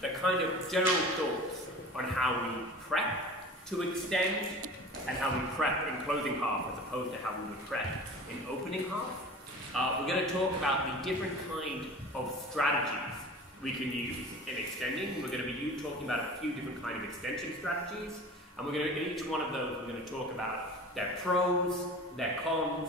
the kind of general thoughts on how we prep to extend and how we prep in closing half as opposed to how we would prep in opening half. We're going to talk about the different kind of strategies we can use in extending. We're going to be talking about a few different kind of extension strategies, and we're going to, in each one of those, we're going to talk about their pros, their cons,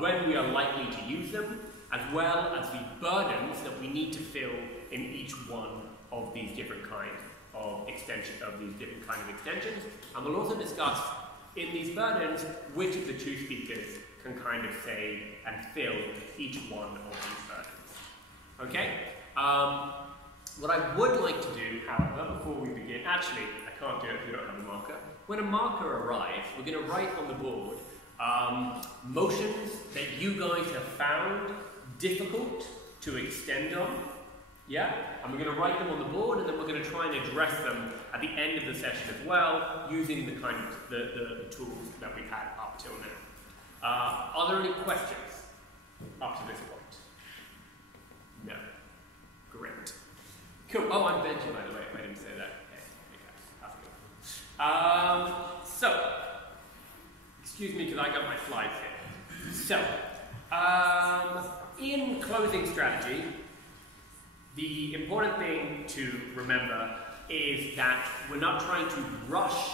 when we are likely to use them, as well as the burdens that we need to fill in each one of these different kinds of extensions. And we'll also discuss in these burdens which of the two speakers can kind of say and fill each one of these burdens. Okay? What I would like to do, however, before we begin, actually, I can't do it if we don't have a marker. When a marker arrives, we're going to write on the board motions that you guys have found difficult to extend on. Yeah? And we're going to write them on the board, and then we're going to try and address them at the end of the session as well, using the kind of the tools that we've had up till now. Are there any questions up to this point? No. Great. Cool. Oh, I'm Benji, by the way, if I didn't say that. Okay, so, excuse me because I got my slides here. So, in closing strategy, the important thing to remember is that we're not trying to rush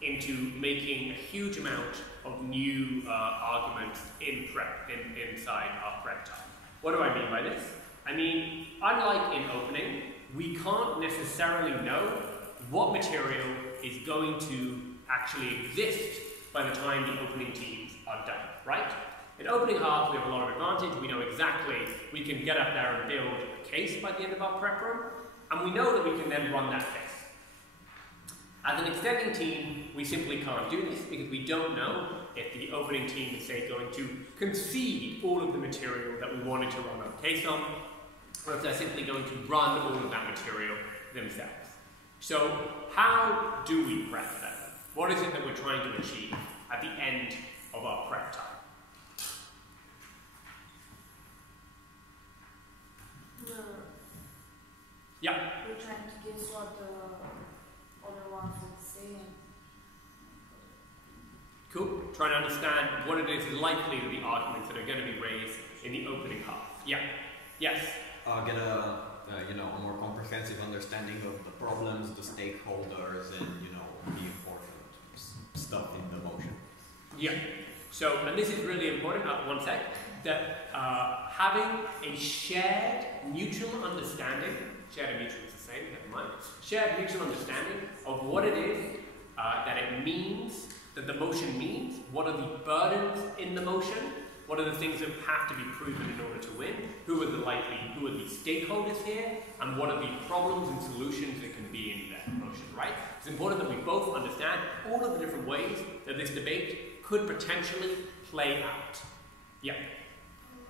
into making a huge amount of new arguments inside our prep time. What do I mean by this? I mean, unlike in opening, we can't necessarily know what material is going to actually exist by the time the opening teams are done, right? In opening half, we have a lot of advantage. We know exactly, we can get up there and build a case by the end of our prep room, and we know that we can then run that case. As an extending team, we simply can't do this because we don't know if the opening team is, say, going to concede all of the material that we wanted to run our case on, or if they're simply going to run all of that material themselves. So, how do we prep them? What is it that we're trying to achieve at the end of our prep time? Yeah. We're trying to guess what the other ones would say. Cool. Trying to understand what it is likely to be arguments that are going to be raised in the opening half. Yeah. Yes. Get a a more comprehensive understanding of the problems, the stakeholders, and the important stuff in the motion. Yeah. So, and this is really important. One sec. That having a shared mutual understanding. Shared and mutual is the same, never mind. Shared mutual understanding of what it is that it means, that the motion means, what are the burdens in the motion, what are the things that have to be proven in order to win, who are the stakeholders here, and what are the problems and solutions that can be in that motion, right? It's important that we both understand all of the different ways that this debate could potentially play out. Yeah?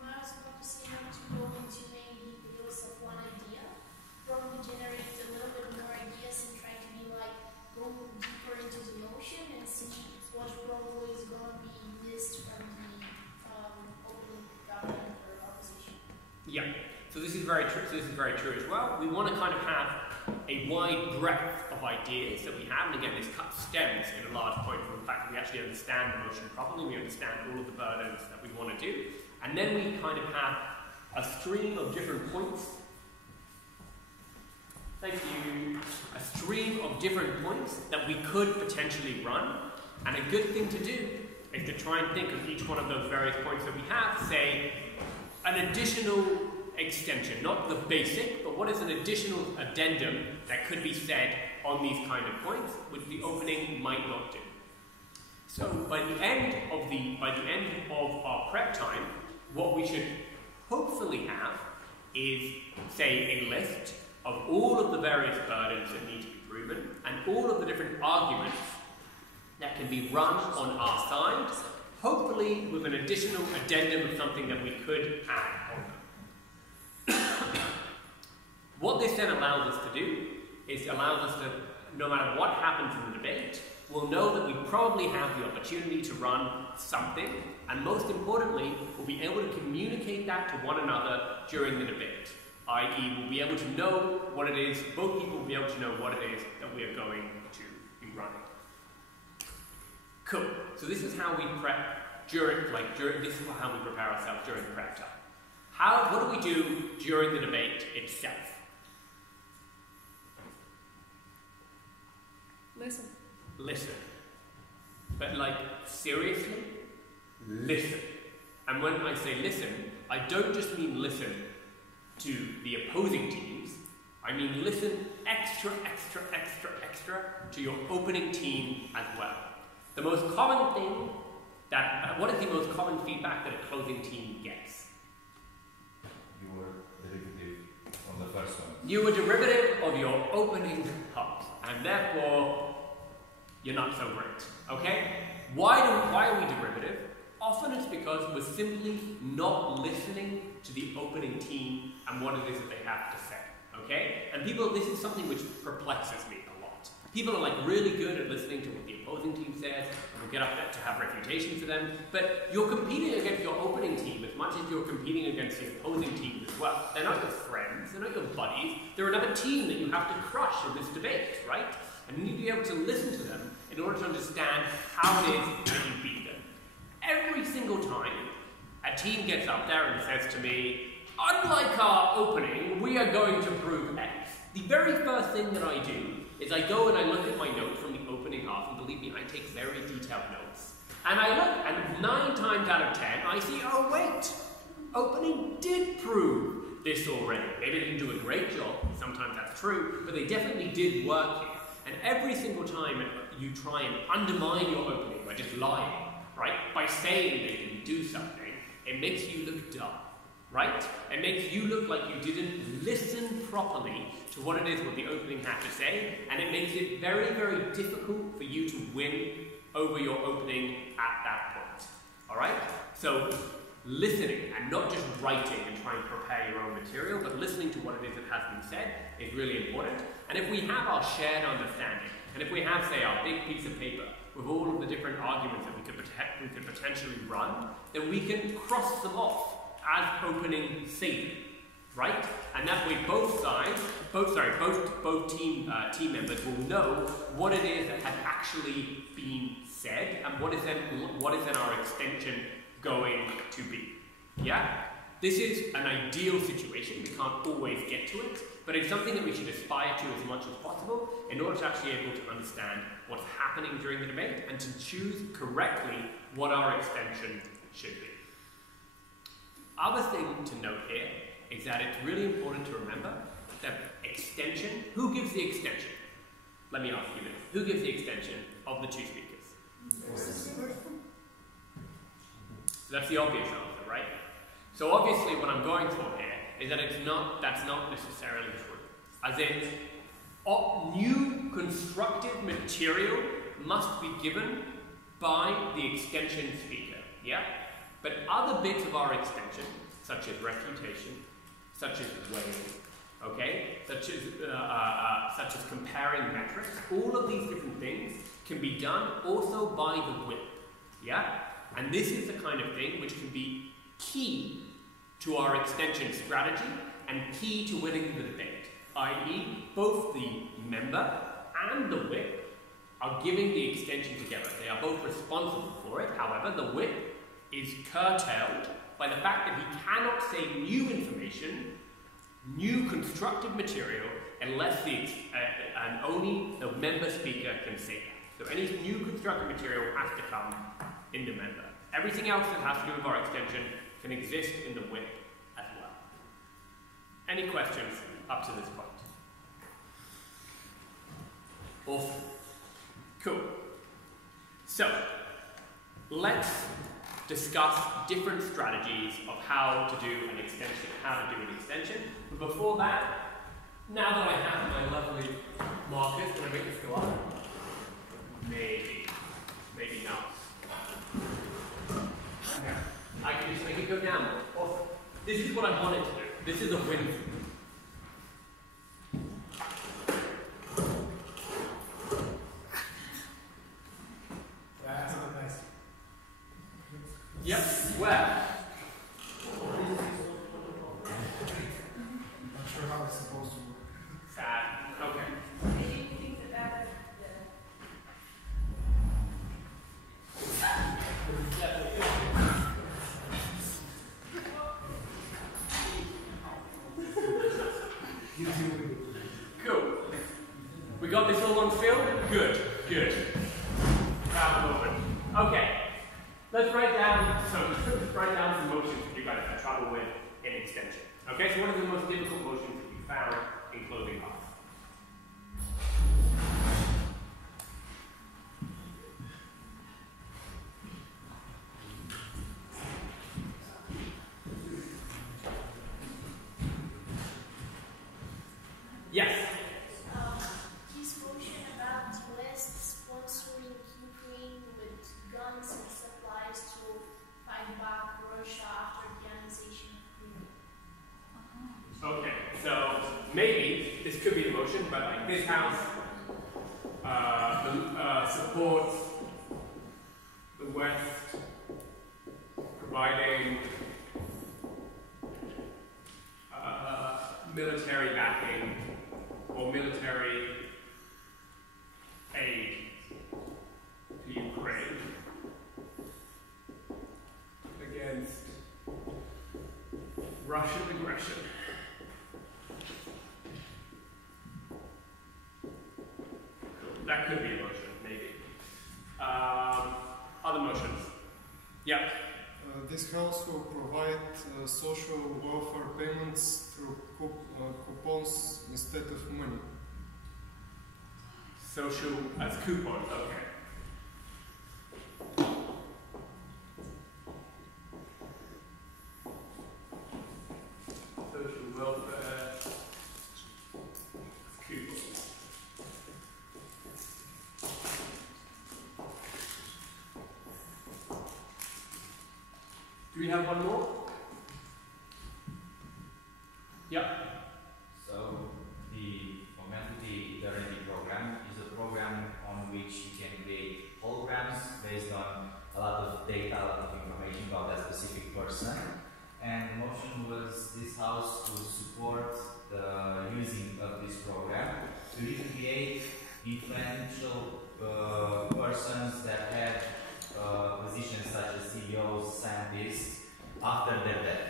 I was about to say not to go into many details of one idea, probably generate a little bit more ideas and try to be like, go deeper into the motion and see what probably is going to be missed from the opening government or opposition. Yeah, so this is very true. So this is very true as well. We want to kind of have a wide breadth of ideas that we have, and again, this stems in a large point from the fact that we actually understand the motion properly. We understand all of the burdens that we want to do, and then we kind of have a stream of different points. Thank you. A stream of different points that we could potentially run, and a good thing to do is to try and think of each one of those various points that we have, say, an additional extension, not the basic, but what is an additional addendum that could be said on these kind of points, which the opening might not do. So by the end of our prep time, what we should hopefully have is, say, a list of all of the various burdens that need to be proven, and all of the different arguments that can be run on our side, hopefully with an additional addendum of something that we could add on them. What this then allows us to do is allows us to, no matter what happens in the debate, we'll know that we probably have the opportunity to run something, and most importantly, we'll be able to communicate that to one another during the debate. i.e. we'll be able to know what it is, both people will be able to know what it is that we are going to be running. Cool. So this is how we prep this is how we prepare ourselves during prep time. What do we do during the debate itself? Listen. Listen. But like, seriously? Listen. And when I say listen, I don't just mean listen to the opposing teams, I mean listen extra to your opening team as well. The most common thing what is the most common feedback that a closing team gets? You were derivative of the first one. You were derivative of your opening half, and therefore you're not so great. Okay? Why are we derivative? Often it's because we're simply not listening to the opening team and what it is that they have to say. Okay? And this is something which perplexes me a lot. People are like really good at listening to what the opposing team says, and will get up there to have refutation for them, but you're competing against your opening team as much as you're competing against the opposing team as well. They're not your friends, they're not your buddies, they're another team that you have to crush in this debate, right? And you need to be able to listen to them in order to understand how it is that you beat them. Every single time a team gets up there and says to me, unlike our opening, we are going to prove X. The very first thing that I do is I go and I look at my notes from the opening half, and believe me, I take very detailed notes. And I look, and 9 times out of 10, I see, oh wait, opening did prove this already. Maybe they didn't do a great job, sometimes that's true, but they definitely did work here. And every single time you try and undermine your opening by just lying, right? By saying they didn't do something, it makes you look dumb, right? It makes you look like you didn't listen properly to what it is what the opening had to say, and it makes it very, very difficult for you to win over your opening at that point, all right? So listening and not just writing and trying to prepare your own material, but listening to what it is that has been said is really important. And if we have our shared understanding, and if we have, say, our big piece of paper with all of the different arguments that we could potentially run, then we can cross them off as opening statement, right? And that way both team members will know what it is that has actually been said and what is then our extension going to be. Yeah? This is an ideal situation. We can't always get to it, but it's something that we should aspire to as much as possible in order to actually be able to understand what's happening during the debate and to choose correctly what our extension should be. Other thing to note here is that it's really important to remember that extension, who gives the extension? Let me ask you this. Who gives the extension of the 2 speakers? So that's the obvious answer, right? So obviously what I'm going for here is that that's not necessarily true. As in, new constructive material must be given by the extension speaker, yeah? But other bits of our extension, such as refutation, such as weighing, okay, such as comparing metrics, all of these different things can be done also by the whip, yeah? And this is the kind of thing which can be key to our extension strategy and key to winning the debate, i.e. both the member and the whip are giving the extension together. They are both responsible for it. However, the whip is curtailed by the fact that he cannot say new information, new constructive material, unless and only the member speaker can say that. So any new constructive material has to come in the member. Everything else that has to do with our extension can exist in the whip as well. Any questions up to this point? Awesome. Cool. So, let's discuss different strategies of how to do an extension, But before that, now that I have my lovely markers, can I make this go up? Maybe not. Okay. I can just make it go down. Awesome. This is what I wanted to do. This is a win for me. That's nice. Yep. Where? Cool. We got this all on film? Good, good. Crowd moment. Okay. Let's write down some motions that you guys have trouble with in extension. Okay, so what are the most difficult motions that you found in closing half? Yes. This motion about the West sponsoring Ukraine with guns and supplies to fight back Russia after the annexation of Crimea. Okay, so maybe this could be the motion, but like this house supports the West providing military backing or military aid to Ukraine against Russian aggression. That could be a motion, maybe. Other motions? Yeah. This house will provide social welfare payments through coupons instead of money. Social as coupons, okay. Social welfare coupons. Do we have one more? Yep. So the Augmented Reality program is a program on which you can create holograms based on a lot of data, a lot of information about that specific person. And the motion was this house to support the using of this program to recreate influential persons that had positions such as CEOs, scientists, after their death.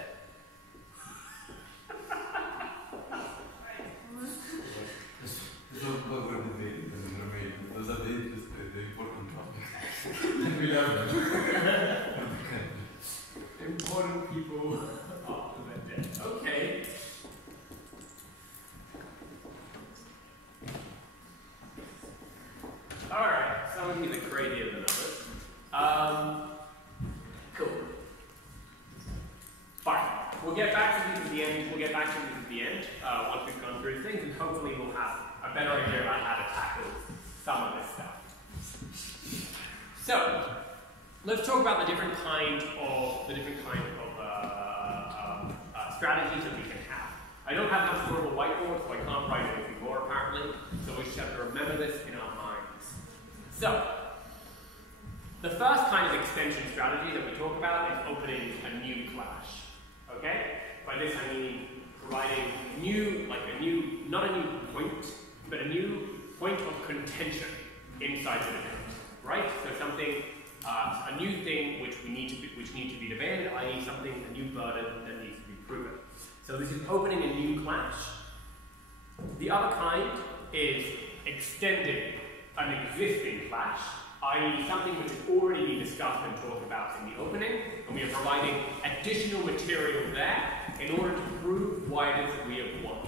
Those are the important topics. We love them. Important people after their death. Okay. Alright, some of you are crazier than others. Cool. Fine. We'll get back to these at the end. Once we've gone through things, and hopefully we'll have a better idea about how to tackle some of this stuff. So, let's talk about the different kind of strategies that we can have. I don't have much more of a whiteboard, so I can't write anything more apparently. So we just have to remember this in our minds. So, the first kind of extension strategy that we talk about is opening a new clash. Okay? By this I mean providing not a new point, but a new point of contention inside the debate. Right? So something, a new thing which need to be debated, i.e. a new burden that needs to be proven. So this is opening a new clash. The other kind is extending an existing clash, i.e. something which has already been discussed and talked about in the opening, and we are providing additional material there in order to prove why it is that we have won.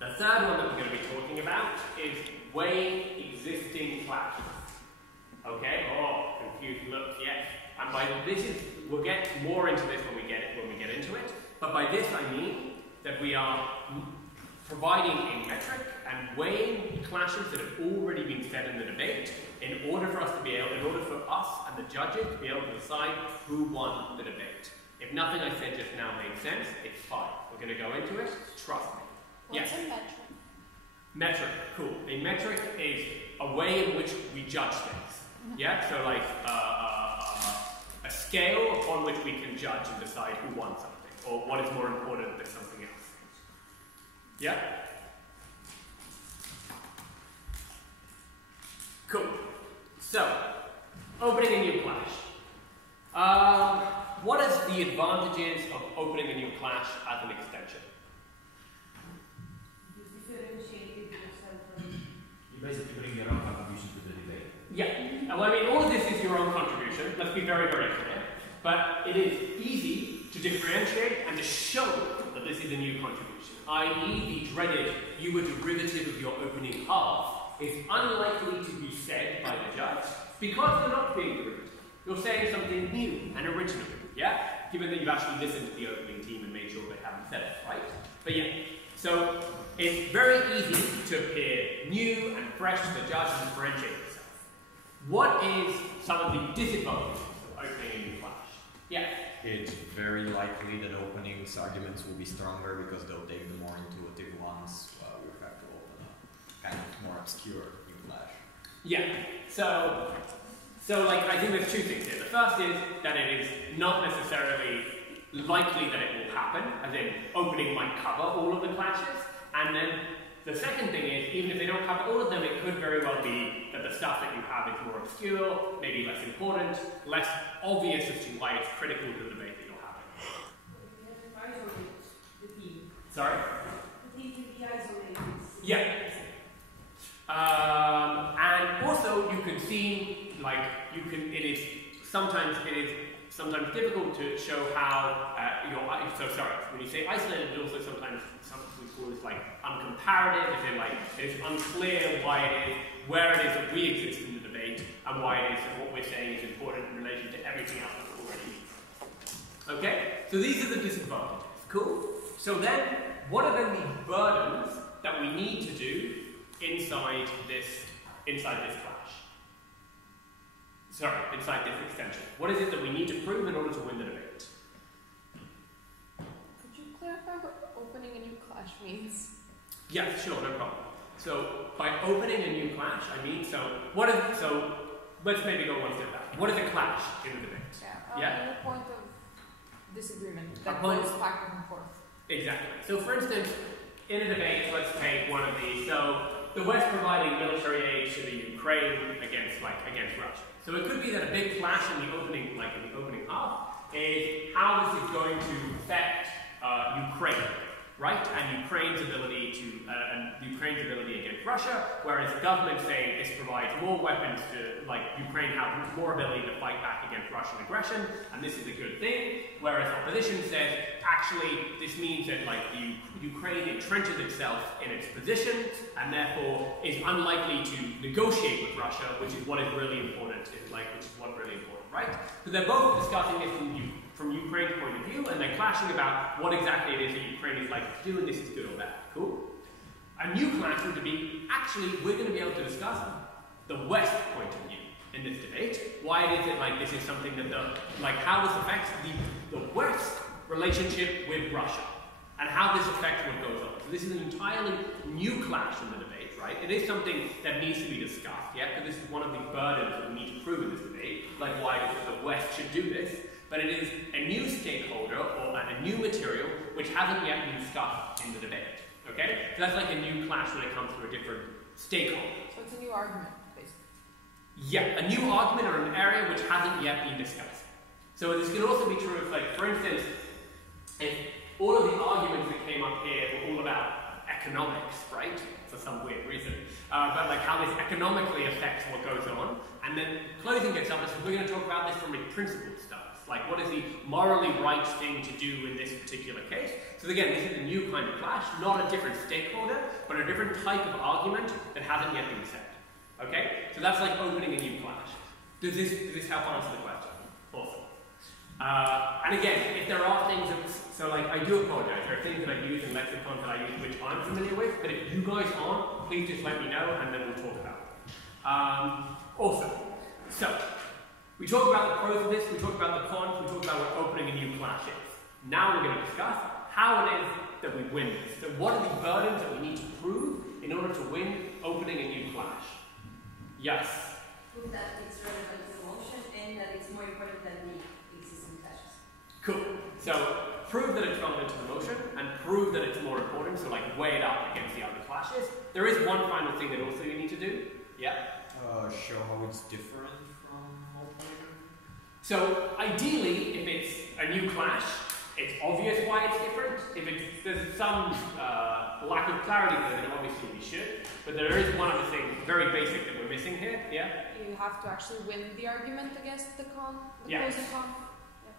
The third one that we're going to be talking about is weighing existing clashes. Okay? Oh, confused looks, yes. And by this we'll get more into this when we get into it. But by this I mean that we are providing a metric and weighing clashes that have already been said in the debate in order for us and the judges to be able to decide who won the debate. If nothing I said just now made sense, it's fine. We're going to go into it. Trust me. What's Yes. a metric? Metric, cool. A metric is a way in which we judge things. Yeah, so like a scale upon which we can judge and decide who won something, or what is more important than something else. Yeah? Cool. So, opening a new clash. What is the advantages of opening a new clash as an extension? be very, very clear. But it is easy to differentiate and to show that this is a new contribution, i.e. the dreaded "you were derivative of your opening half" is unlikely to be said by the judge because you're not being derivative. You're saying something new and original, yeah? Given that you've actually listened to the opening team and made sure they haven't said it, right? But yeah, so it's very easy to appear new and fresh to the judge and differentiate yourself. What is some of the disadvantages of opening a new clash? Yeah? It's very likely that opening's arguments will be stronger because they'll take the more intuitive ones, while we have to open a kind of more obscure new clash. Yeah, so like, I think there's two things here. The first is that it is not necessarily likely that it will happen, as in opening might cover all of the clashes, and then the second thing is, even if they don't cover all of them, it could very well be that the stuff that you have is more obscure, maybe less important, less obvious as to why it's critical to the debate that you're having. Sorry? Yeah. And also you can see, like, it is sometimes difficult to show how when you say isolated, it also sometimes we call this like uncomparative, as in like it's unclear why it is, where it is that we exist in the debate, and why it is that what we're saying is important in relation to everything else that's already. Okay? So these are the disadvantages. Cool? So then, what are then the burdens that we need to do inside this clash? Sorry, inside this extension. What is it that we need to prove in order to win the debate? Could you clarify what opening a new clash means? Yeah, sure, no problem. So by opening a new clash, I mean, so let's maybe go one step back. What is a clash in the debate? A point of disagreement that goes back and forth. Exactly. So for instance, in a debate, let's take one of these. So the West providing military aid to the Ukraine against Russia. So it could be that a big clash in the opening half is how this is going to affect Ukraine, right? And Ukraine's ability against Russia, whereas the government saying this provides more weapons to, like, Ukraine have more ability to fight back against Russian aggression, and this is a good thing. Whereas opposition says, actually, this means that, like, Ukraine entrenches itself in its position, and therefore is unlikely to negotiate with Russia, which is what is really important, right? So they're both discussing it from Ukraine's point of view, and they're clashing about what exactly it is that Ukraine is likely to do, and this is good or bad. Cool? A new clash would be, actually, we're going to be able to discuss the West point of view in this debate. Why is it like this is something that how this affects the West relationship with Russia, and how this affects what goes on. So this is an entirely new clash in the debate, right? It is something that needs to be discussed, yeah? Because this is one of the burdens that we need to prove in this debate, like why the West should do this. But it is a new stakeholder and a new material which hasn't yet been discussed in the debate. Okay? So that's like a new clash when it comes to a different stakeholder. So it's a new argument, basically. Yeah, a new argument or an area which hasn't yet been discussed. So this can also be true of, like, for instance, if all of the arguments that came up here were all about economics, right? For some weird reason. But like how this economically affects what goes on. And then closing gets up and says, we're going to talk about this from a principled stance. Like, what is the morally right thing to do in this particular case? So again, this is a new kind of clash, not a different stakeholder, but a different type of argument that hasn't yet been said. Okay? So that's like opening a new clash. Does this help answer the question? Awesome. And again, if there are things that, so like, I do apologize, there are things that I use in lexicon that I use which I'm familiar with, but if you guys aren't, please just let me know and then we'll talk about it. Awesome. So, we talked about the pros of this, we talked about the cons, we talked about what opening a new clash is. Now we're going to discuss how it is that we win this. So what are the burdens that we need to prove in order to win opening a new clash? Yes? Prove that it's relevant to the motion and that it's more important than the existing clashes. Cool. So prove that it's relevant to the motion and prove that it's more important, so like weigh it up against the other clashes. There is one final thing that also you need to do. Yeah? Show how it's different from opening. So ideally, if it's a new clash, it's obvious why it's different. If there's some lack of clarity there, then obviously we should. But there is one other thing, very basic, that we're missing here. Yeah? You have to actually win the argument against the Yeah. opposing con.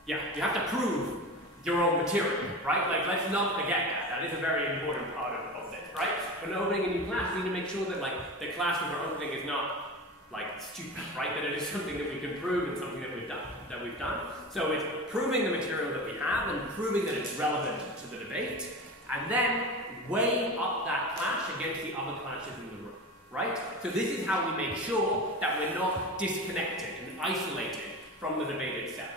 Yeah, you have to prove your own material, right? Like, let's not forget that. That is a very important part of this, right? When opening a new class, we need to make sure that, like, the class that we're opening is not, like, stupid, right? That it is something that we can prove and something that we've done. So it's proving the material that we have and proving that it's relevant to the debate, and then weighing up that clash against the other clashes in the room, right? So this is how we make sure that we're not disconnected and isolated from the debate itself.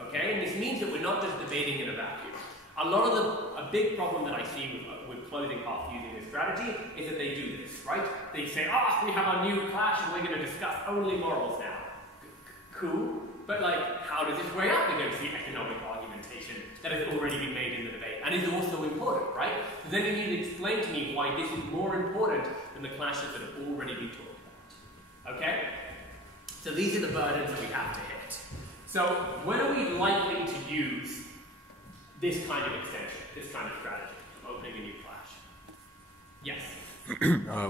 Okay, and this means that we're not just debating in a vacuum. A big problem that I see with closing half using this strategy is that they do this, right? They say, we have our new clash and we're going to discuss only morals now. Cool, but like, how does this weigh up against the economic argumentation that has already been made in the debate and is also important, right? So then you need to explain to me why this is more important than the clashes that have already been talked about. Okay? So these are the burdens that we have to hit. So when are we likely to use this kind of extension, this kind of strategy, opening a new clash? Yes?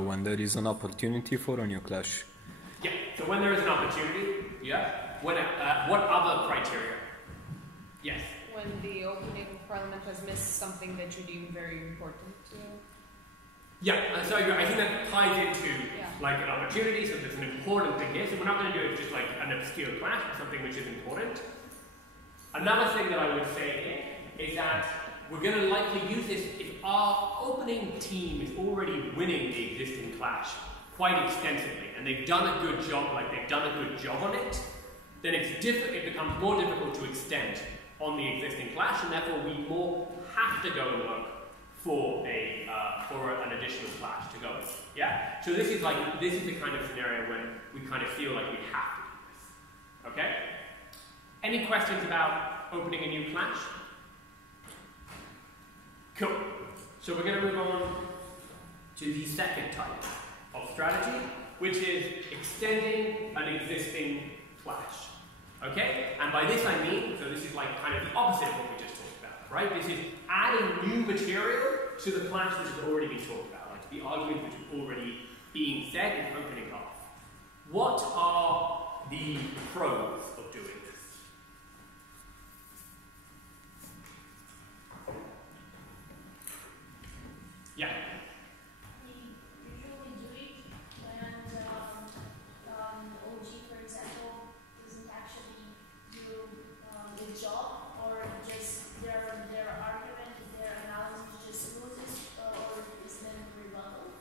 When there is an opportunity for a new clash. Yeah, so when there is an opportunity, yeah. When, what other criteria? Yes? When the opening parliament has missed something that you deem very important to... Yeah, so I think that ties into like an opportunity, so there's an important thing here. So we're not going to do it just like an obscure clash, but something which is important. Another thing that I would say here is that we're going to likely use this if our opening team is already winning the existing clash quite extensively, and they've done a good job, on it, then it becomes more difficult to extend on the existing clash, and therefore we more have to go and look for an additional clash to go with. Yeah? So this is the kind of scenario when we kind of feel like we have to do this. Okay? Any questions about opening a new clash? Cool. So we're going to move on to the second type of strategy, which is extending an existing clash. Okay? And by this I mean, so this is like kind of the opposite of what we just talked about, right? This is adding new material to the clash which has already been talked about, like the argument which is already being said in opening half. What are the pros of doing this? Yeah. We usually do it when OG, for example, doesn't actually do the job, or just their argument, their analysis just loses or is then rebuttal.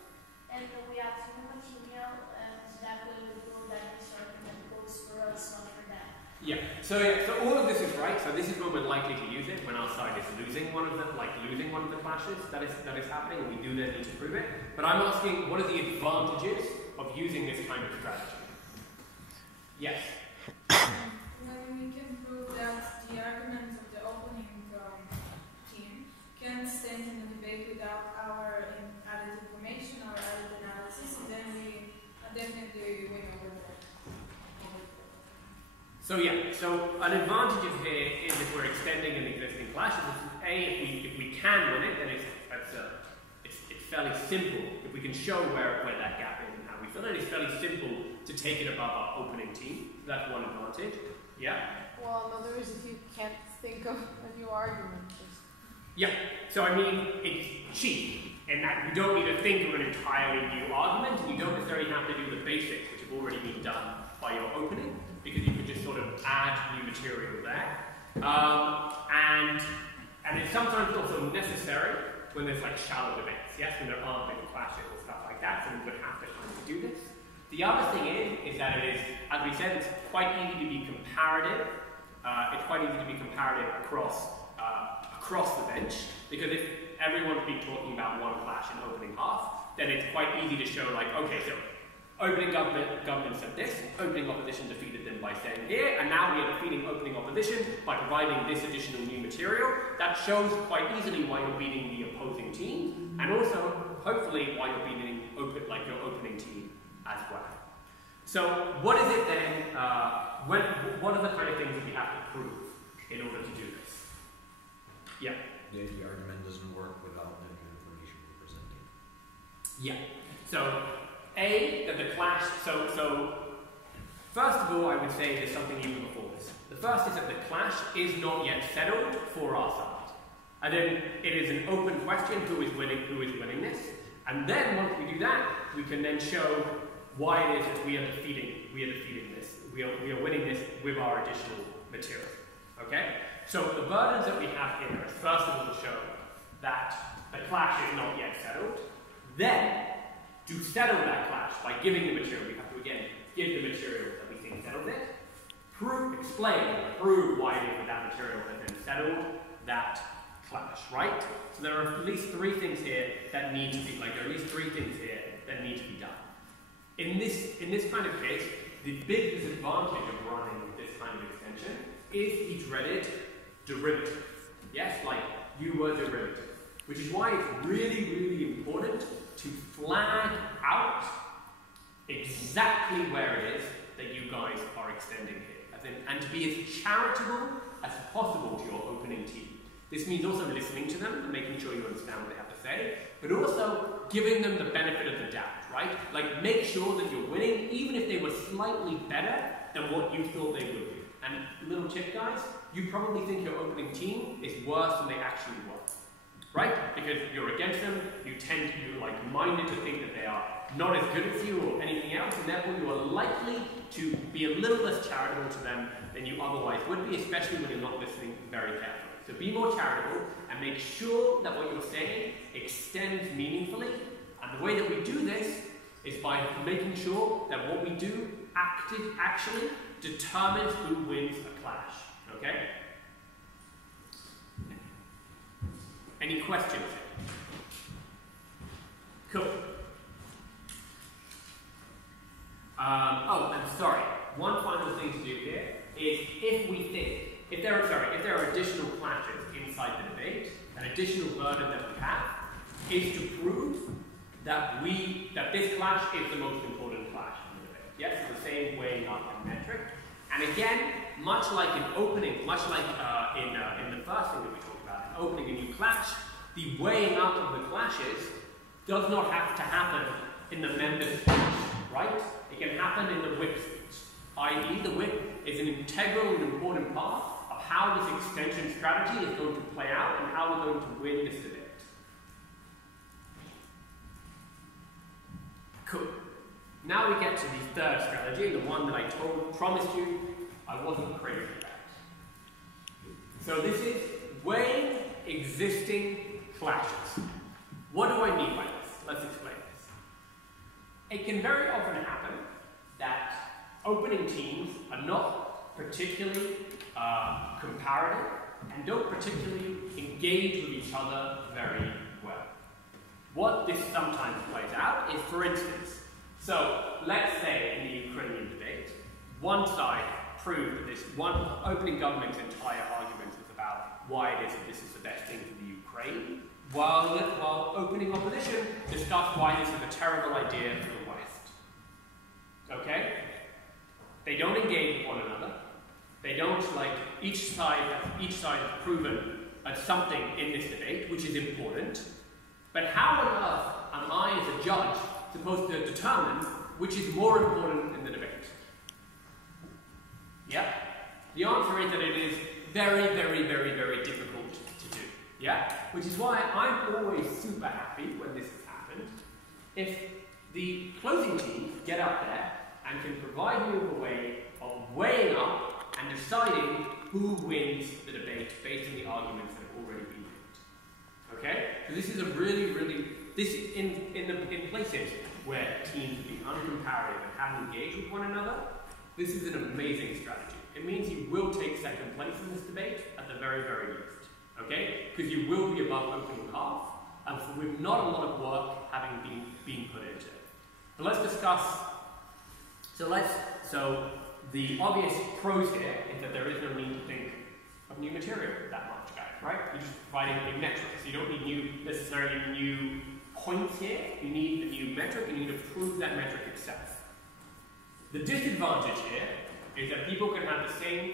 And we have new material, and that way we feel that this argument goes for us, not for them. Yeah. So all of this is right. So this is when we're likely to use it, when our side is losing one of the clashes that is happening, and we do then need to prove it. But I'm asking, what are the advantages of using this kind of strategy? Yes. When we can prove that the arguments of the opening team can stand in the debate without our added information or added analysis, then we definitely win over that. So yeah, so an advantage here is if we're extending an existing clash. If we can win it, then it's fairly simple. If we can show where that gap is and how we fill it, it's fairly simple to take it above our opening team. That's one advantage. Yeah? Well, another is if you can't think of a new argument. Yeah, so I mean, it's cheap in that you don't need to think of an entirely new argument, and you don't necessarily have to do the basics, which have already been done by your opening, because you can just sort of add new material there. And it's sometimes also necessary when there's like shallow debates, yes, when there aren't big clashes and stuff like that, so we would have to kind of do this. The other thing is that it is, as we said, it's quite easy to be comparative. It's quite easy to be comparative across the bench, because if everyone's been talking about one clash in opening half, then it's quite easy to show like, okay, so opening government said this, opening opposition defeated them by saying here, and now we are defeating opening opposition by providing this additional new material. That shows quite easily why you're beating the opposing team, and also, hopefully, why you're beating your opening team as well. So, what is it then, what are the kind of things that we have to prove in order to do this? Yeah? The argument doesn't work without the new information we're presenting. Yeah. So, that the clash, so first of all, I would say there's something even before this. The first is that the clash is not yet settled for our side. And then it is an open question who is winning this. And then once we do that, we can then show why it is that we are defeating this. We are winning this with our additional material. Okay? So the burdens that we have here is first of all to show that the clash is not yet settled. Then, to settle that clash by giving the material, we have to again give the material that we think settles it. Explain, prove why it is that that material has then settled that clash, right? So there are at least three things here that need to be, done. In this kind of case, the big disadvantage of running this kind of extension is the dreaded derivative. Yes, like you were derivative. Which is why it's really, really important to flag out exactly where it is that you guys are extending here. And to be as charitable as possible to your opening team. This means also listening to them and making sure you understand what they have to say, but also giving them the benefit of the doubt, right? Like, make sure that you're winning, even if they were slightly better than what you thought they would be. And little tip, guys, you probably think your opening team is worse than they actually were. Right? Because you're against them, you're minded to think that they are not as good as you or anything else, and therefore you are likely to be a little less charitable to them than you otherwise would be, especially when you're not listening very carefully. So be more charitable and make sure that what you're saying extends meaningfully. And the way that we do this is by making sure that what we do actually determines who wins a clash. Okay? Any questions? Cool. I'm sorry. One final thing to do here is if there are additional clashes inside the debate, an additional burden that we have is to prove that this clash is the most important clash in the debate. Yes, it's the same weighing up in metric. And again, much like in opening, much like in the first thing that we talked about, in opening a new clash, the weighing up of the clashes does not have to happen in the member speech, right? It can happen in the whip speech, i.e. the whip is an integral and important part of how this extension strategy is going to play out and how we're going to win this debate. Cool. Now we get to the third strategy, the one that I promised you I wasn't crazy about. So this is weighing existing clashes. What do I mean by this? Let's explain this. It can very often happen that opening teams are not particularly comparative and don't particularly engage with each other very well. What this sometimes plays out is, for instance, so let's say in the Ukrainian debate, one side proved that this one opening government's entire argument is about why it is that this is the best thing for the Ukraine, while opening opposition discussed why this is a terrible idea for the West. Okay? They don't engage with one another. They don't, each side has proven something in this debate, which is important. But how on earth am I, as a judge, supposed to determine which is more important in the debate? Yeah? The answer is that it is very, very, very, very difficult to do. Yeah? Which is why I'm always super happy when this has happened. If the closing teams get up there and can provide me with a way of weighing up and deciding who wins the debate based on the arguments that have already been made. Okay? So this is a really, really, in places where teams have been uncomparative and haven't engaged with one another, this is an amazing strategy. It means you will take second place in this debate at the very, very least. Okay? Because you will be above opening half, and with not a lot of work having been put into it. But let's discuss. So the obvious pros here is that there is no need to think of new material that much, guys, right? You're just providing a metric, so you don't need necessarily new points here. You need a new metric, and you need to prove that metric itself. The disadvantage here is that people can have the same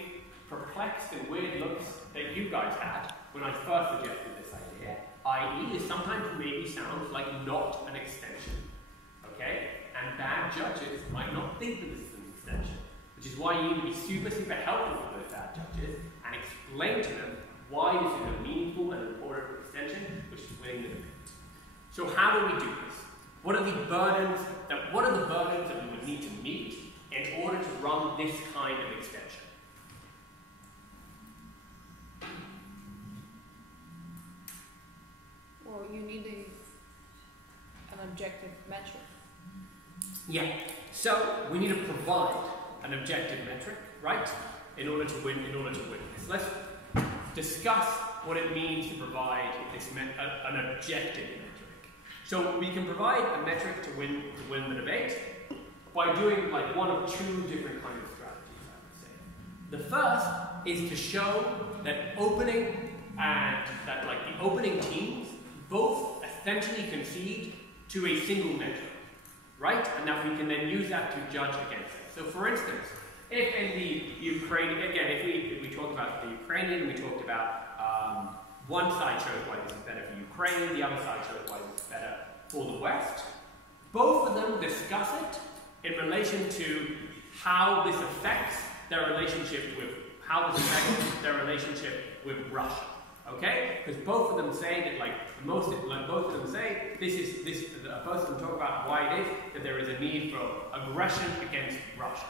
perplexed and weird looks that you guys had when I first suggested this idea, i.e. it sometimes maybe sounds like not an extension. bad judges might not think that this is an extension, which is why you need to be super, super helpful with those bad judges and explain to them why this is a meaningful and important extension, which is winning the debate. So how do we do this? What are the burdens that we would need to meet in order to run this kind of extension? Well, you need an objective metric. Yeah. So we need to provide an objective metric, right? In order to win this. Let's discuss what it means to provide this an objective metric. So we can provide a metric to win the debate by doing like one of two different kinds of strategies, I would say. The first is to show that the opening teams both essentially concede to a single metric, right? And that we can then use that to judge against it. So for instance, if in the Ukrainian, again, if we talk about the Ukrainian, we talked about one side shows why this is better for Ukraine, the other side shows why this is better for the West. Both of them discuss it in relation to how this affects their relationship with Russia. Okay? Because both of them say that, both of them say both of them talk about why it is that there is a need for aggression against Russia.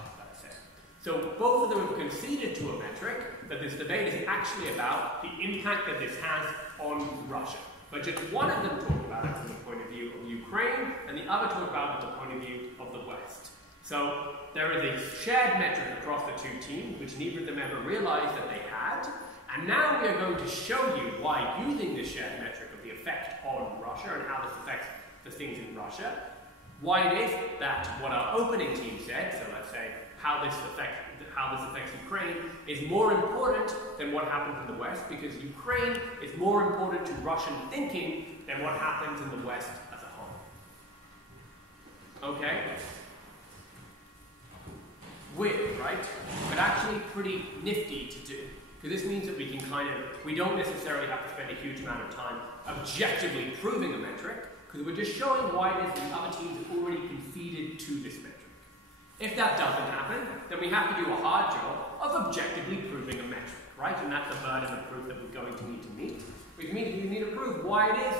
So both of them have conceded to a metric that this debate is actually about the impact that this has on Russia. But just one of them talked about it from the point of view of Ukraine, and the other talked about it from the point of view of the West. So there is a shared metric across the two teams, which neither of them ever realized that they had. And now we are going to show you why using this shared metric of the effect on Russia and how this affects the things in Russia, why it is that what our opening team said, so let's say how this affects Ukraine, is more important than what happens in the West, because Ukraine is more important to Russian thinking than what happens in the West as a whole. Okay? Weird, right? But actually pretty nifty to do. Because this means that we don't necessarily have to spend a huge amount of time objectively proving a metric, because we're just showing why it is that the other teams have already conceded to this metric. If that doesn't happen, then we have to do a hard job of objectively proving a metric, right? And that's the burden of proof that we're going to need to meet. We need to prove why it is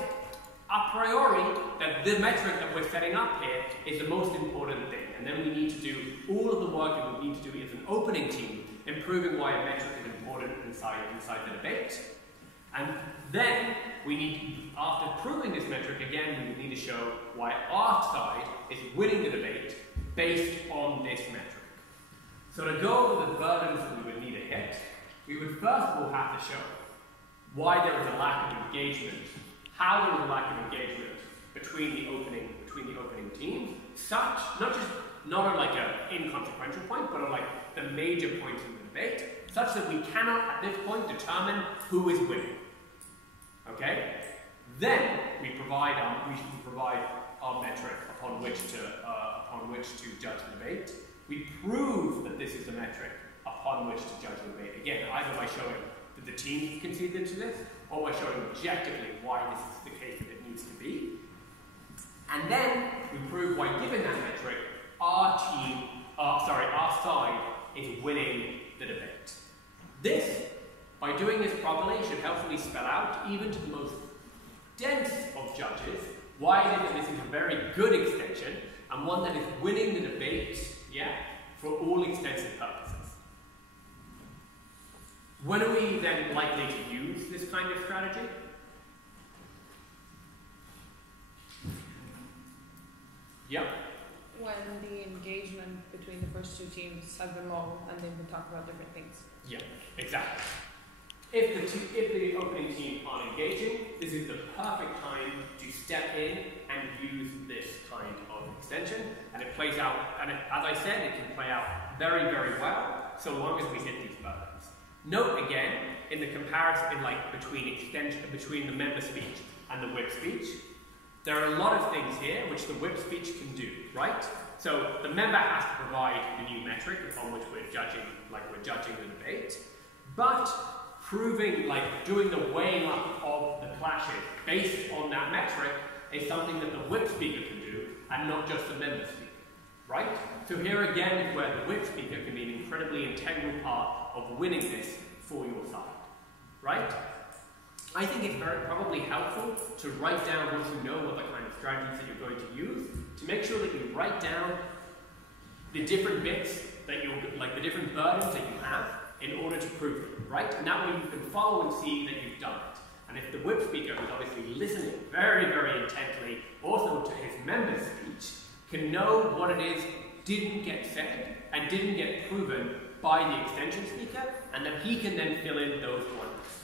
a priori that the metric that we're setting up here is the most important thing. And then we need to do all of the work that we need to do as an opening team in proving why a metric is important inside the debate. And then we need, after proving this metric, again, we need to show why our side is winning the debate based on this metric. So to go over the burdens that we would need to hit, we would first of all have to show why there is a lack of engagement, how there is a lack of engagement between the opening teams, such, not on like an inconsequential point, but on like the major points in the debate, such that we cannot at this point determine who is winning. Okay? Then we provide our metric upon which to judge the debate. We prove that this is the metric upon which to judge the debate. Again, either by showing that the team conceded to this, or by showing objectively why this is the case that it needs to be. And then we prove why, given that metric, our side is winning the debate. This, by doing this properly, should helpfully spell out, even to the most dense of judges, why it is that this is a very good extension, and one that is winning the debate, for all extensive purposes. When are we then likely to use this kind of strategy? Yeah. When the engagement between the first two teams has been low, and then we talk about different things. Yeah, exactly. If the opening team aren't engaging, this is the perfect time to step in and use this kind of extension, and it plays out, and as I said, it can play out very, very well, so long as we hit these burdens. Note again, in the comparison between the member speech and the whip speech, there are a lot of things here which the whip speech can do, right? So the member has to provide the new metric upon which we're judging the debate, but doing the weighing up of the clashes based on that metric is something that the whip speaker can do, and not just the member speaker. right? So here again is where the whip speaker can be an incredibly integral part of winning this for your side, right? I think it's probably helpful to write down, once you know what the kind of strategies that you're going to use, to make sure that you write down the different bits that you're, like the different burdens that you have in order to prove them, right? And that way you can follow and see that you've done it. And if the whip speaker, who's obviously listening very, very intently, also to his members' speech, can know what it is didn't get said and didn't get proven by the extension speaker, and that he can then fill in those blanks.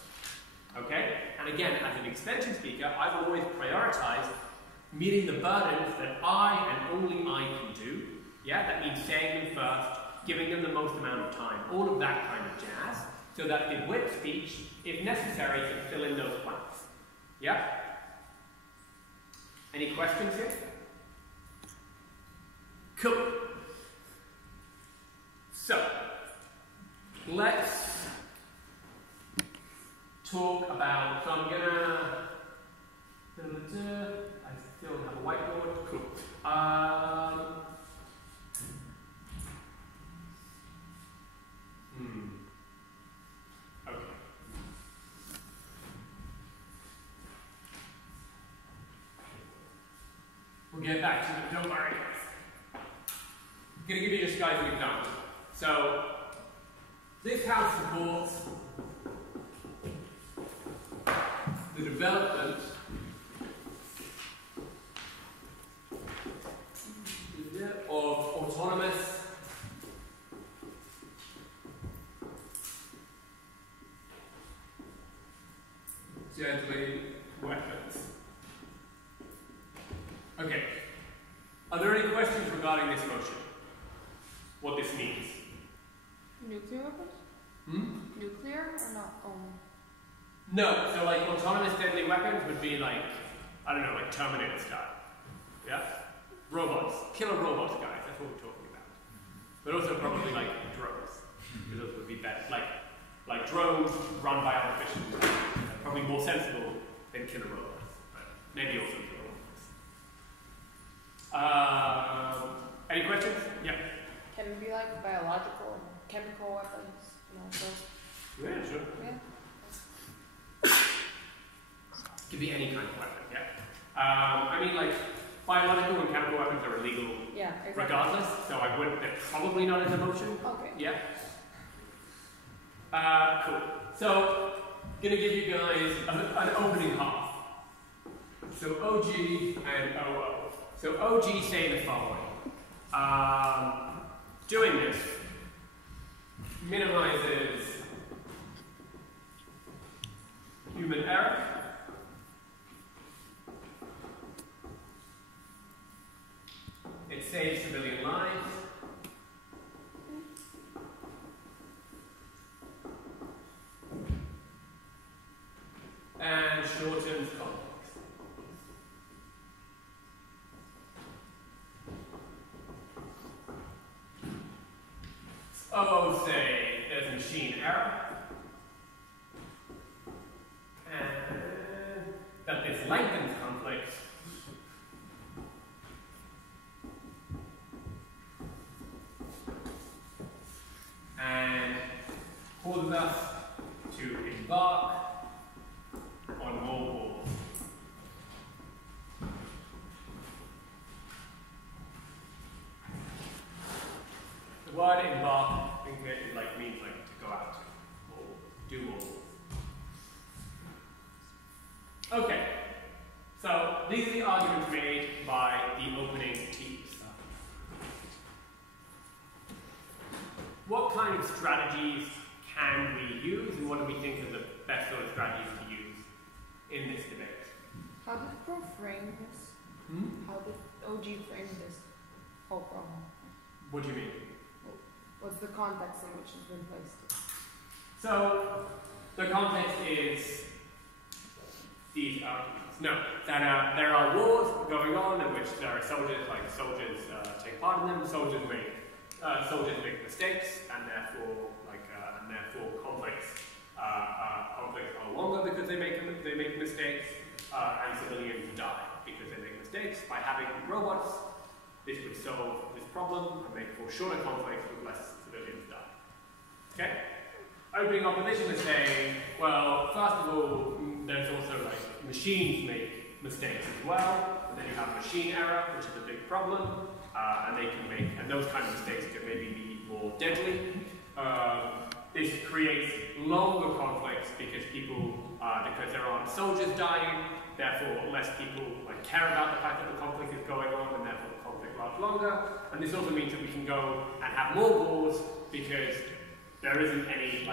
Okay? And again, as an extension speaker, I've always prioritized meeting the burdens that I and only I can do. Yeah, that means saying them first, giving them the most amount of time, all of that kind of jazz, so that the whip speech, if necessary, can fill in those blanks. Yeah? Any questions here? Cool. So, let's talk about, so I'm gonna, I still have a whiteboard, cool. Okay. We'll get back to it, don't worry. I'm gonna give you just guys an example. So, this house supports the development of autonomous deadly weapons. Okay. Are there any questions regarding this motion? What this means? Nuclear weapons? Nuclear or not only? No, so like autonomous deadly weapons would be like, I don't know, like Terminator style. Yeah? Robots. Killer robots, guys, that's what we're talking about. But also probably like drones. Because those would be better. Like drones run by artificial intelligence. Probably more sensible than killer robots. But maybe also killer robots. Any questions? Yeah. Can it be like biological, chemical weapons? You know, those? Yeah, sure. Yeah. Could be any kind of weapon, yeah. I mean, like, biological and chemical weapons are illegal regardless, so they're probably not in the motion. Okay. Yeah. Cool. So, gonna give you guys an opening half. So, OG and OO. So, OG say the following. Doing this minimizes human error. It saves civilian lives. And shortens conflicts. OO say there's machine error. And that this lengthens conflicts. And causes us to embark on more wars. The word embark, I think it means to go out or do more. Okay, so these are the arguments made by the opening teams. What kind of strategies can we use, and what do we think are the best sort of strategies to use in this debate? How did Pro frame this? How did OG frame this whole problem? What do you mean? What's the context in which it's been placed? So, the context is these arguments. No, that there are wars going on in which there are soldiers take part in them. Soldiers make mistakes, and therefore conflicts are longer because they make mistakes, and civilians die because they make mistakes. By having robots This would solve this problem and make for shorter conflicts with less civilians die. Okay? Opening opposition is saying, well, first of all, there's also like machines make mistakes as well, and then you have machine error, which is a big problem, and those kind of mistakes can maybe be more deadly. This creates longer conflicts because there aren't soldiers dying, therefore less people care about the fact that the conflict is going on, and therefore the conflict lasts longer. And this also means that we can go and have more wars because there isn't any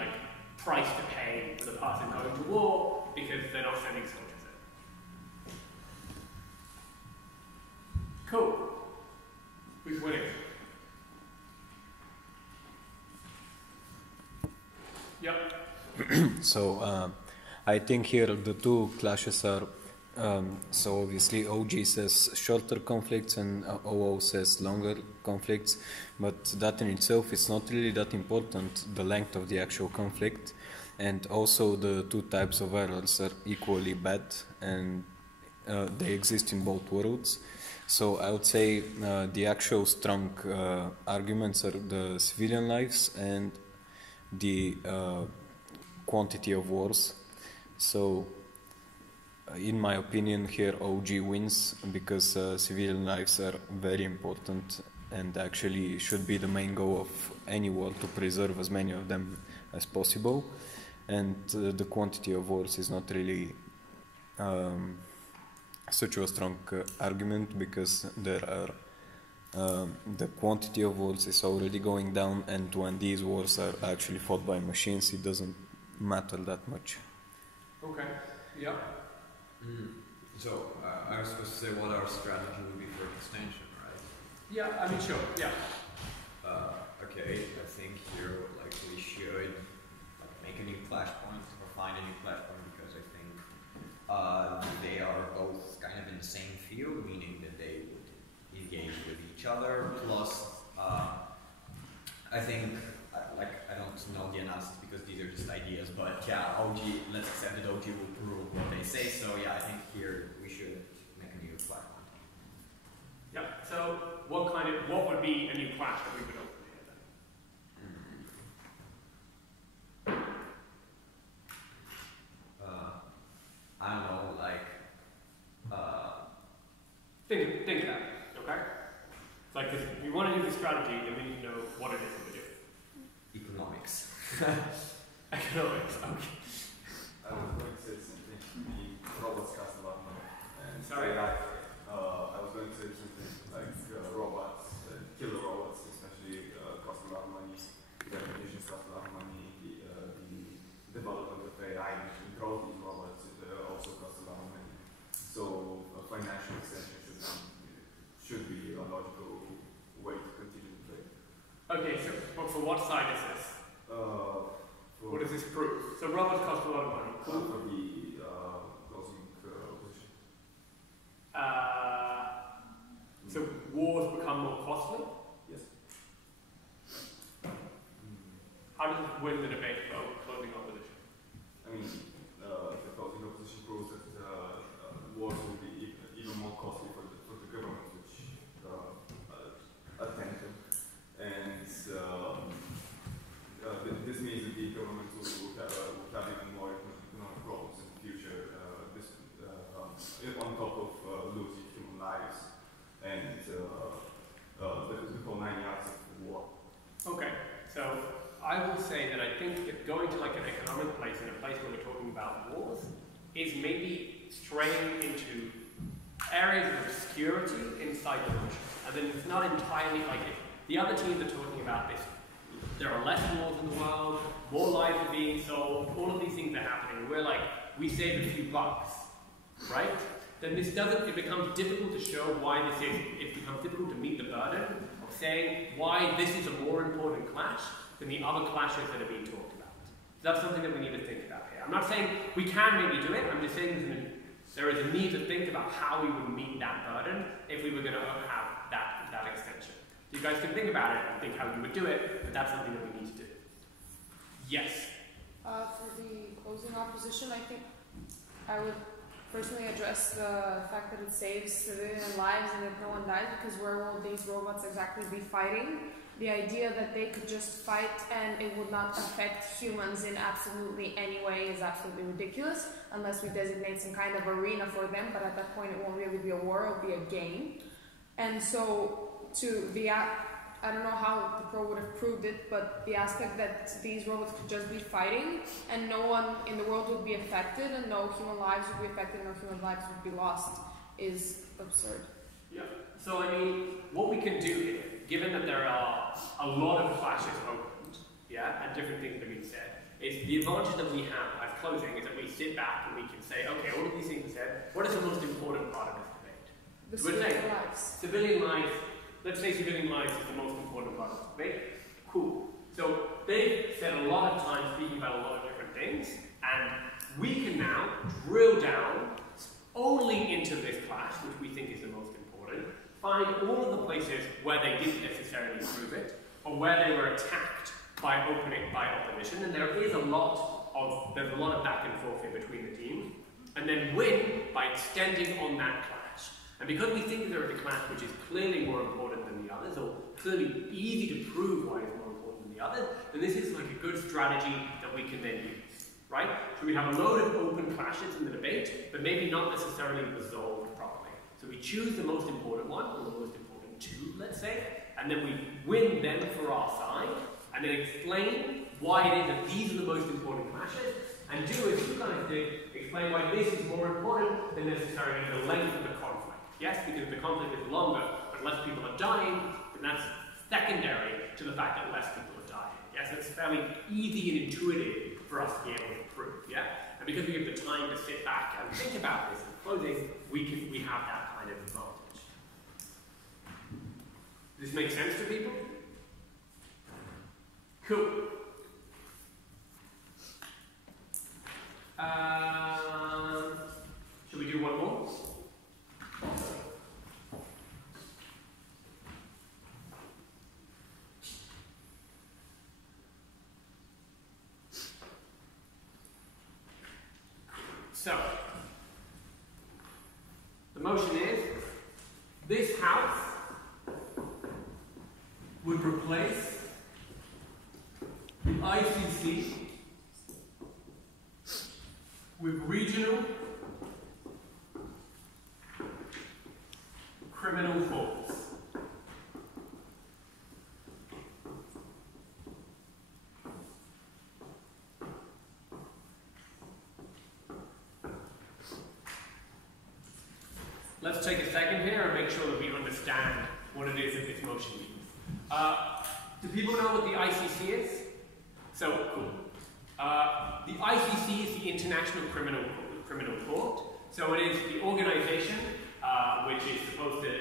price to pay for the person going to war because they're not sending soldiers in. Cool. Who's winning? Yep. So I think here the two clashes are so obviously OG says shorter conflicts and OO says longer conflicts, but that in itself is not really that important, the length of the actual conflict, and also the two types of errors are equally bad and they exist in both worlds. So I would say the actual strong arguments are the civilian lives and the quantity of wars. So in my opinion here OG wins because civilian lives are very important and actually should be the main goal of any war, to preserve as many of them as possible, and the quantity of wars is not really such a strong argument because there are the quantity of wars is already going down, and when these wars are actually fought by machines it doesn't matter that much. Okay, yeah. So I was supposed to say what our strategy would be for extension, right? Yeah, I mean sure, yeah. Okay, I think here we should make a new flashpoint or find a new flashpoint because I think they are both kind of in the same field, meaning that they would engage with each other. Plus, I think I don't know the analysis because these are just ideas, but yeah, OG, let's accept that OG will prove what they say, so yeah, I think here we should make a new flashpoint. Yeah, so what would be a new clash that we would open here then? I don't know, think about it, okay? It's like this, we want to do the strategy, then we need to know what it is that we're doing. Economics. Economics, okay. I was going to say something. The robots cost a lot of money. And sorry? I was going to say something like robots, killer robots especially cost a lot of money. The applications cost a lot of money. The development of AI and growth these robots also costs a lot of money. So a financial extension should be a logical way to continue to play. Okay, so but for what side is this? What does this prove? So robots cost a lot of money. For the closing position. So wars become more costly? Yes. How does it win the debate about closing opposition? I mean, the closing opposition proves that wars will be even more costly for the government, which attend them. And this means that the government will have even more economic problems in the future, on top of losing human lives and the whole 9 yards of the war. Okay, so I will say that I think that going to an economic place, in a place where we're talking about wars, is maybe straying into areas of obscurity inside the bush. And then it's not entirely if the other teams are talking about this. There are less wars in the world, more lives are being sold, all of these things are happening. We're we saved a few bucks, right? Then it becomes difficult to show why this is. It becomes difficult to meet the burden of saying why this is a more important clash than the other clashes that are being talked about. So that's something that we need to think about here. I'm not saying we can maybe do it, I'm just saying there is a need to think about how we would meet that burden if we were going to have that extension. You guys can think about it and think how you would do it, but that's something that we need to do. Yes? For the closing opposition, I think I would personally address the fact that it saves civilian lives and that no one dies, because where will these robots exactly be fighting? The idea that they could just fight and it would not affect humans in absolutely any way is absolutely ridiculous, unless we designate some kind of arena for them, but at that point it won't really be a war, it'll be a game. And so, I don't know how the pro would have proved it, but the aspect that these robots could just be fighting and no one in the world would be affected and no human lives would be affected and no human lives would be lost is absurd. Yeah. So, I mean, what we can do here, given that there are a lot of clashes opened, yeah, and different things that have been said, is the advantage that we have as closing is that we sit back and we can say, okay, all of these things are said, what is the most important part of this debate? The civilian lives. Civilian lives, let's say civilian lives is the most important part of this debate. Cool. So they've said a lot of time speaking about a lot of different things, and we can now drill down only into this clash, which we think is the most important, find all of the places where they didn't necessarily prove it, or where they were attacked by opposition, and there's a lot of back and forth in between the teams, and then win by extending on that clash. And because we think there is a clash which is clearly more important than the others, or clearly easy to prove why it's more important than the others, then this is like a good strategy that we can then use, right? So we have a load of open clashes in the debate, but maybe not necessarily resolved properly. So we choose the most important one, or the most important two, let's say, and then we win them for our side, and then explain why it is that these are the most important clashes, and do as you guys did, explain why this is more important than necessarily the length of the conflict. Yes, because the conflict is longer, but less people are dying, and that's secondary to the fact that less people are dying. Yes, it's fairly easy and intuitive for us to be able to prove, yeah? And because we have the time to sit back and think about this in closing, we have that kind of advantage. Does this make sense to people? Cool. Should we do one more? So, the motion is, this house would replace the ICC with regional criminal courts. Let's take a second here and make sure that we understand what it is that this motion means. Do people know what the ICC is? So, cool. The ICC is the International Criminal Court. So it is the organization which is supposed to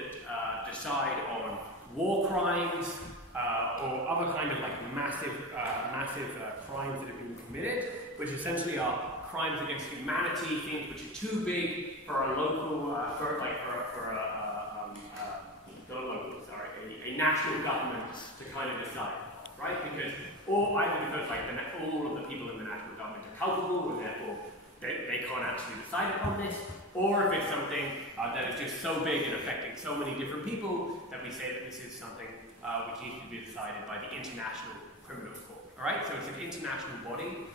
decide on war crimes or other kind of like massive crimes that have been committed, which essentially are crimes against humanity, things which are too big for a local, a national government to kind of decide, right? Because, or either because like all of the people in the national government are culpable, and therefore they can't actually decide upon this, or if it's something that is just so big and affecting so many different people that we say that this is something which needs to be decided by the International Criminal Court. All right, so it's an international body.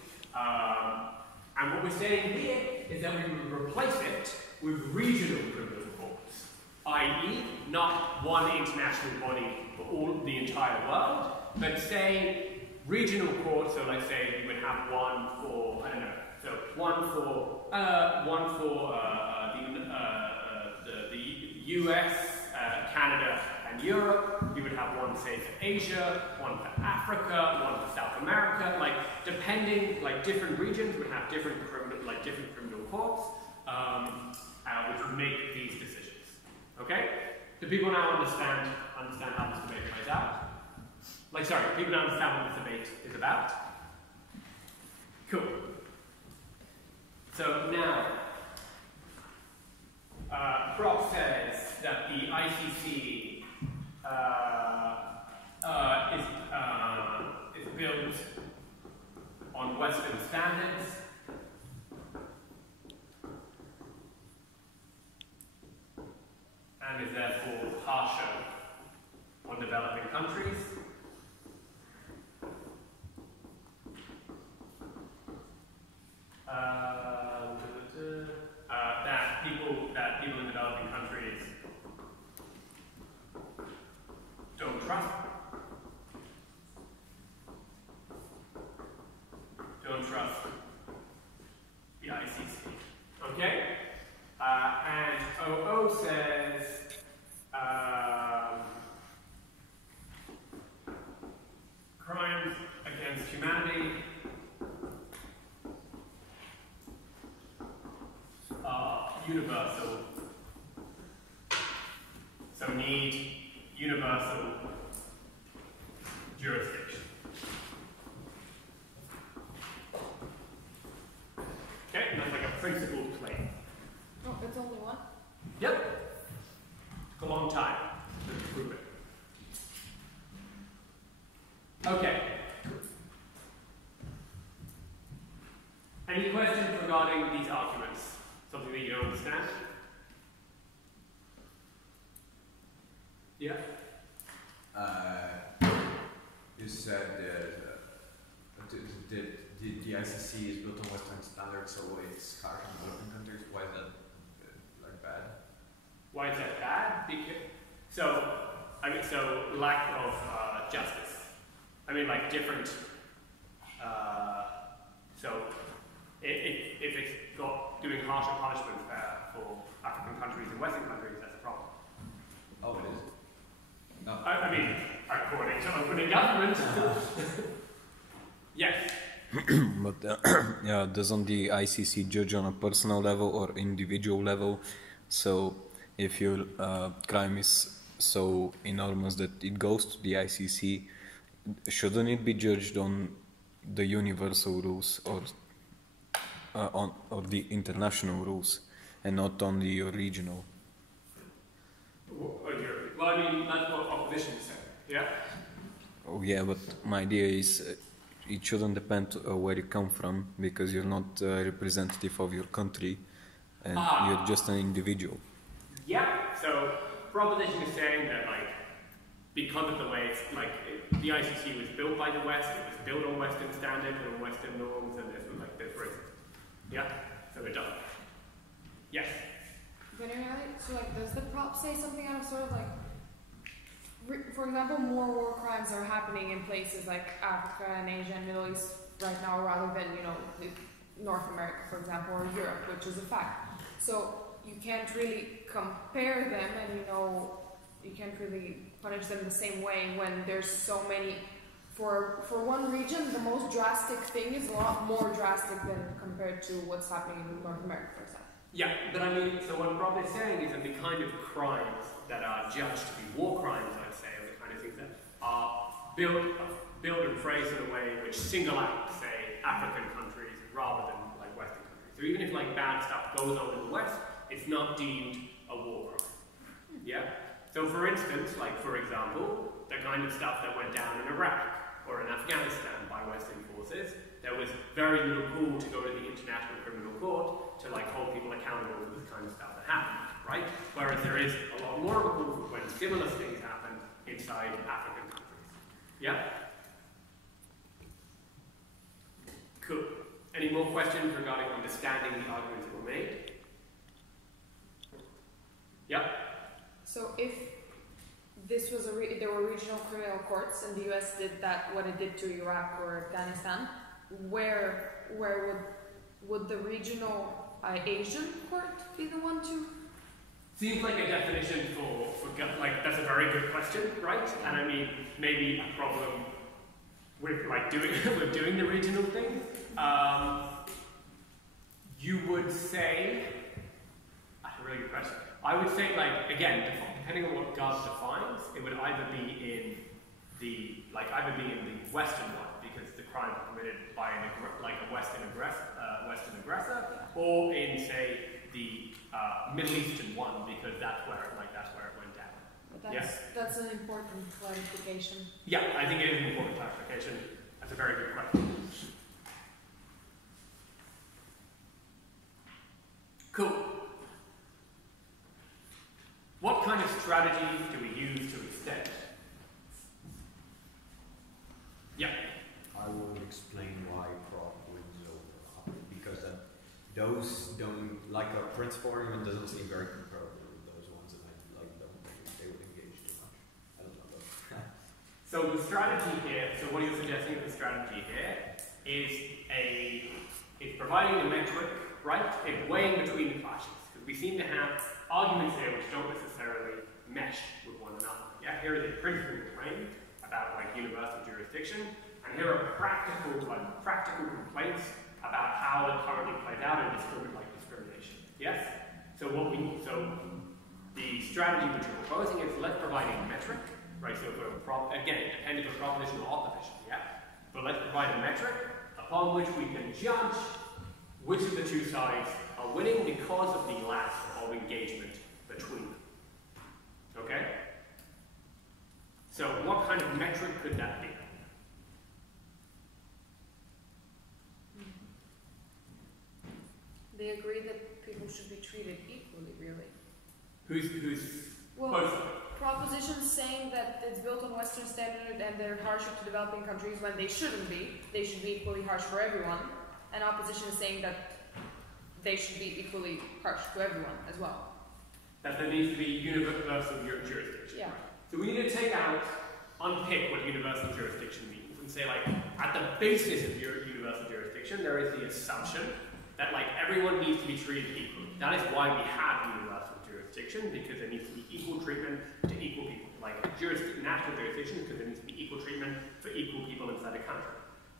And what we're saying here is that we would replace it with regional criminal courts, i.e. not one international body for all the entire world, but say regional courts, so let's say you would have one for, I don't know, so one for the US, Canada, and Europe. You would have one, say, for Asia, one for Africa, one for South America. Like, depending, like different regions would have different criminal courts, which would make these decisions. Okay? Do people now understand how this debate plays out? Like, sorry, people now understand what this debate is about? Cool. So now, Brock says that the ICC is built on Western standards of humanity are universal, so need universal jurisdiction. Okay, and that's like a principled claim. Oh, it's only one? Yep. Took a long time to prove it. Okay. Any questions regarding these arguments? Something that you don't understand? Yeah? You said that the ICC is built on Western standards, so it's harsh on developing countries. Why is that like bad? Why is that bad? Because, so lack of justice. I mean, like different. So if it's got doing harsher punishments for African countries and Western countries, that's a problem. Oh, it is. No. I mean, according to opening government. Yes. But yeah, doesn't the ICC judge on a personal level or individual level? So if your crime is so enormous that it goes to the ICC, shouldn't it be judged on the universal rules or the international rules and not on the regional? Well, I mean, that's what opposition is saying, yeah? Oh yeah, but my idea is it shouldn't depend where you come from, because you're not a representative of your country and you're just an individual. Yeah, so proposition is saying that, like, because of the way it's, like, the ICC was built by the West, it was built on Western standards and Western norms, and this was like this reason. Yeah? So it does. Yes? So, like, does the prop say something out of sort of like, for example, more war crimes are happening in places like Africa and Asia and Middle East right now, rather than, you know, North America, for example, or Europe, which is a fact. So you can't really compare them, and, you know, you can't really punish them the same way when there's so many. For one region, the most drastic thing is a lot more drastic than compared to what's happening in North America, for example. Yeah, but I mean, so what Rob is saying is that the kind of crimes that are judged to be war crimes, I'd say, are the kind of things that are built and phrased in a way which single out, say, African countries rather than, like, Western countries. So even if, like, bad stuff goes on in the West, it's not deemed a war crime. Yeah? So for instance, like, for example, the kind of stuff that went down in Iraq or in Afghanistan by Western forces, there was very little pull to go to the International Criminal Court to, like, hold people accountable for this kind of stuff that happened, right? Whereas there is a lot more of a pull for when similar things happen inside African countries. Yeah? Cool. Any more questions regarding understanding the arguments that were made? Yeah? So if this was there were regional criminal courts and the US did that, what it did to Iraq or Afghanistan, where would the regional Asian court be the one to? Seems like a definition for like, that's a very good question, right? And I mean, maybe a problem with, like, doing the regional thing. You would say, that's a really good question. I would say, like, again, depending on what God defines, it would either be in the Western one, because the crime was committed by a Western aggressor, or in, say, the Middle Eastern one, because that's where it went down. But that's an important clarification. Yeah, I think it is an important clarification. That's a very good question. Cool. What kind of strategies do we use to extend? Yeah. I will explain why prop wins over, because those don't, like, a principal argument doesn't seem very comparable with those ones, and I don't think they would engage too much. I don't know though. So the strategy here, so what you're suggesting the strategy here is it's providing a metric, right? It's weighing between the clashes, because we seem to have arguments here which don't necessarily mesh with one another. Yeah, here is a principle claim about, like, universal jurisdiction, and here are practical complaints about how it currently plays out in discrimination. Yes? So the strategy which we're proposing is let's provide a metric, right? So again, it depends on proposition or opposition, yeah? But let's provide a metric upon which we can judge which of the two sides are winning because of the lack of engagement between them. Okay? So what kind of metric could that be? They agree that people should be treated equally, really. Who's well, both? Propositions saying that it's built on Western standard and they're harsher to developing countries when they shouldn't be. They should be equally harsh for everyone. And opposition is saying that they should be equally harsh to everyone as well. That there needs to be universal jurisdiction. Yeah. So we need to unpick what universal jurisdiction means and say, like, at the basis of universal jurisdiction, there is the assumption that, like, everyone needs to be treated equally. That is why we have universal jurisdiction, because there needs to be equal treatment to equal people. Like, national jurisdiction, because there needs to be equal treatment for equal people inside a country.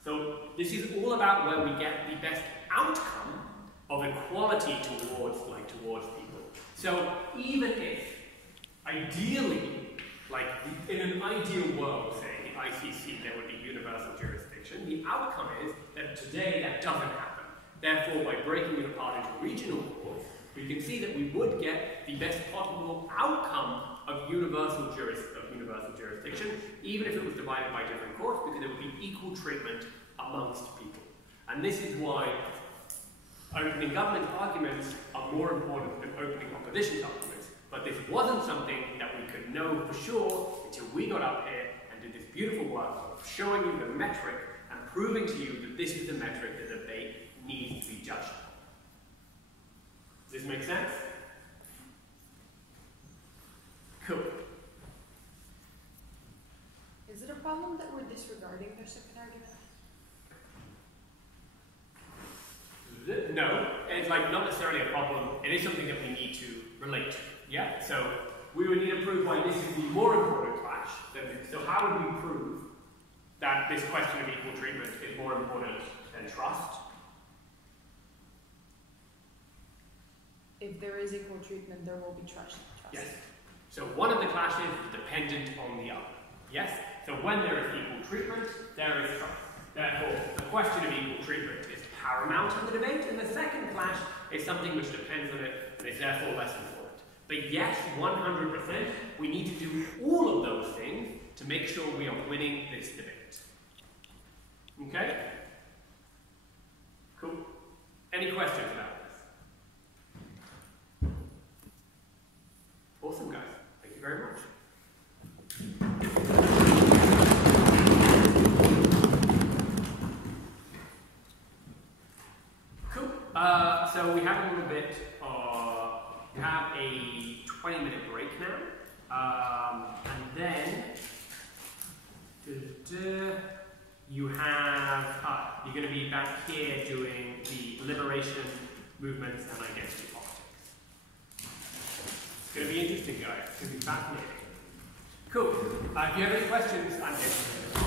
So this is all about where we get the best outcome of equality towards people. So even if, ideally, like in an ideal world, say, the ICC, there would be universal jurisdiction, the outcome is that today that doesn't happen. Therefore, by breaking it apart into regional courts, we can see that we would get the best possible outcome of universal jurisdiction, even if it was divided by different courts, because there would be equal treatment amongst people. And this is why opening government arguments are more important than opening opposition arguments. But this wasn't something that we could know for sure until we got up here and did this beautiful work of showing you the metric and proving to you that this is the metric that the debate needs to be judged on. Does this make sense? Cool. Is it a problem that we're disregarding their second argument? No, it's like not necessarily a problem. It is something that we need to relate to. Yeah. So we would need to prove why this is the more important clash than this. So how would we prove that this question of equal treatment is more important than trust? If there is equal treatment, there will be trust. Yes. So one of the clashes is dependent on the other. Yes. So when there is equal treatment, there is trust. Therefore, the question of equal treatment is paramount in the debate, and the second clash is something which depends on it and is therefore less important. But yes, 100%, we need to do all of those things to make sure we are winning this debate. Okay? Cool. Any questions about this? Awesome, guys. Thank you very much. So we have a little bit, we have a 20-minute break now, and then you have, you're going to be back here doing the liberation movements and identity politics. It's going to be interesting, guys. It's going to be fascinating. Cool. If you have any questions, I'm here.